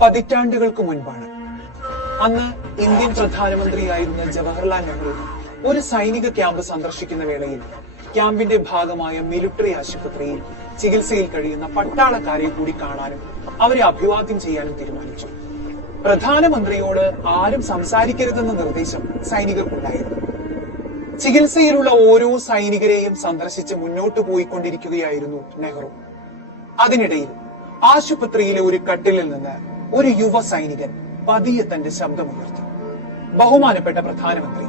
പതിറ്റാണ്ടുകൾക്ക് മുൻപാണ്. അന്ന് ഇന്ത്യൻ പ്രധാനമന്ത്രിയായിരുന്ന ജവഹർലാൽ നെഹ്റു ഒരു സൈനിക ക്യാമ്പ് സന്ദർശിക്കുന്ന വേളയിൽ ക്യാമ്പിന്റെ ഭാഗമായ മിലിറ്ററി ആശുപത്രിയിൽ ചികിത്സയിൽ കഴിയുന്ന പട്ടാളക്കാരെ കൂടി കാണാനും അവരെ അഭിവാദ്യം ചെയ്യാനും തീരുമാനിച്ചു. പ്രധാനമന്ത്രിയോട് ആരും സംസാരിക്കരുതെന്ന നിർദ്ദേശം സൈനികർക്കുണ്ടായിരുന്നു. ചികിത്സയിലുള്ള ഓരോ സൈനികരെയും സന്ദർശിച്ച് മുന്നോട്ടു പോയിക്കൊണ്ടിരിക്കുകയായിരുന്നു നെഹ്റു. അതിനിടയിൽ ആശുപത്രിയിലെ ഒരു കട്ടിലിൽ നിന്ന് ഒരു യുവ സൈനികൻ പതിയെ തന്റെ ശബ്ദമുയർത്തി. ബഹുമാനപ്പെട്ട പ്രധാനമന്ത്രി,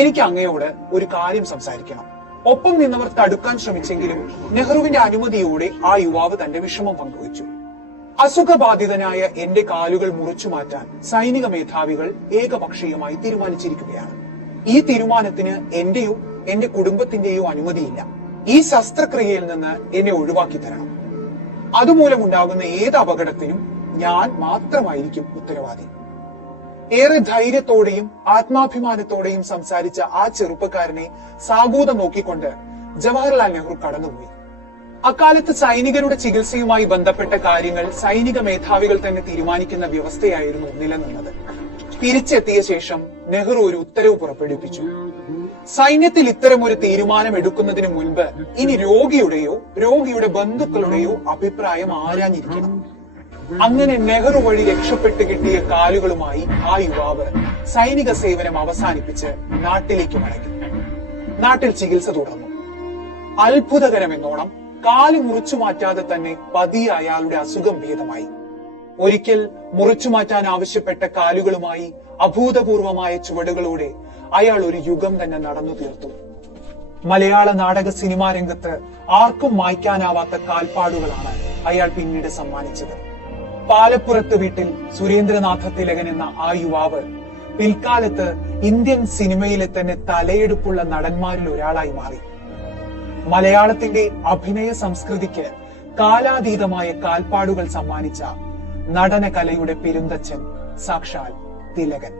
എനിക്ക് അങ്ങയോട് ഒരു കാര്യം സംസാരിക്കണം. ഒപ്പം നിന്നവർ തടുക്കാൻ ശ്രമിച്ചെങ്കിലും നെഹ്റുവിന്റെ അനുമതിയോടെ ആ യുവാവ് തന്റെ വിഷമം പങ്കുവച്ചു. അസുഖബാധിതനായ എന്റെ കാലുകൾ മുറിച്ചു മാറ്റാൻ സൈനിക മേധാവികൾ ഏകപക്ഷീയമായി തീരുമാനിച്ചിരിക്കുകയാണ്. ഈ തീരുമാനത്തിന് എന്റെയോ എന്റെ കുടുംബത്തിന്റെയോ അനുമതിയില്ല. ഈ ശസ്ത്രക്രിയയിൽ നിന്ന് എന്നെ ഒഴിവാക്കി തരണം. അതുമൂലമുണ്ടാകുന്ന ഏത് അപകടത്തിനും ഞാൻ മാത്രമായിരിക്കും ഉത്തരവാദി. ഏറെ ധൈര്യത്തോടെയും ആത്മാഭിമാനത്തോടെയും സംസാരിച്ച ആ ചെറുപ്പക്കാരനെ സാഗൂതം നോക്കിക്കൊണ്ട് ജവഹർലാൽ നെഹ്റു കടന്നുപോയി. അക്കാലത്ത് സൈനികരുടെ ചികിത്സയുമായി ബന്ധപ്പെട്ട കാര്യങ്ങൾ സൈനിക മേധാവികൾ തന്നെ തീരുമാനിക്കുന്ന വ്യവസ്ഥയായിരുന്നു നിലനിന്നത്. തിരിച്ചെത്തിയ ശേഷം നെഹ്റു ഒരു ഉത്തരവ് പുറപ്പെടുവിപ്പിച്ചു. സൈന്യത്തിൽ ഇത്തരം ഒരു തീരുമാനം എടുക്കുന്നതിന് മുൻപ് ഇനി രോഗിയുടെയോ രോഗിയുടെ ബന്ധുക്കളുടെയോ അഭിപ്രായം ആരാഞ്ഞിരിക്കണം. അങ്ങനെ നെഹ്റു വഴി രക്ഷപ്പെട്ട് കിട്ടിയ കാലുകളുമായി ആ യുവാവ് സൈനിക സേവനം അവസാനിപ്പിച്ച് നാട്ടിലേക്ക് മടങ്ങി. നാട്ടിൽ ചികിത്സ തുടർന്നു. അത്ഭുതകരമെന്നോണം കാല് മുറിച്ചു മാറ്റാതെ തന്നെ പതിയെ അയാളുടെ അസുഖം ഭേദമായി. ഒരിക്കൽ മുറിച്ചു മാറ്റാൻ ആവശ്യപ്പെട്ട കാലുകളുമായി അഭൂതപൂർവമായ ചുവടുകളോടെ അയാൾ ഒരു യുഗം തന്നെ നടന്നു തീർത്തു. മലയാള നാടക സിനിമാ രംഗത്ത് ആർക്കും മായ്ക്കാനാവാത്ത കാൽപ്പാടുകളാണ് അയാൾ പിന്നീട് സമ്മാനിച്ചത്. പാലപ്പുറത്ത് വീട്ടിൽ സുരേന്ദ്രനാഥ തിലകൻ എന്ന ആ യുവാവ് പിൽക്കാലത്ത് ഇന്ത്യൻ സിനിമയിലെ തന്നെ തലയെടുപ്പുള്ള നടന്മാരിൽ ഒരാളായി മാറി. മലയാളത്തിന്റെ അഭിനയ സംസ്കൃതിക്ക് കാലാതീതമായ കാൽപ്പാടുകൾ സമ്മാനിച്ച നടന കലയുടെ പെരുന്തച്ഛൻ സാക്ഷാൽ തിലകൻ.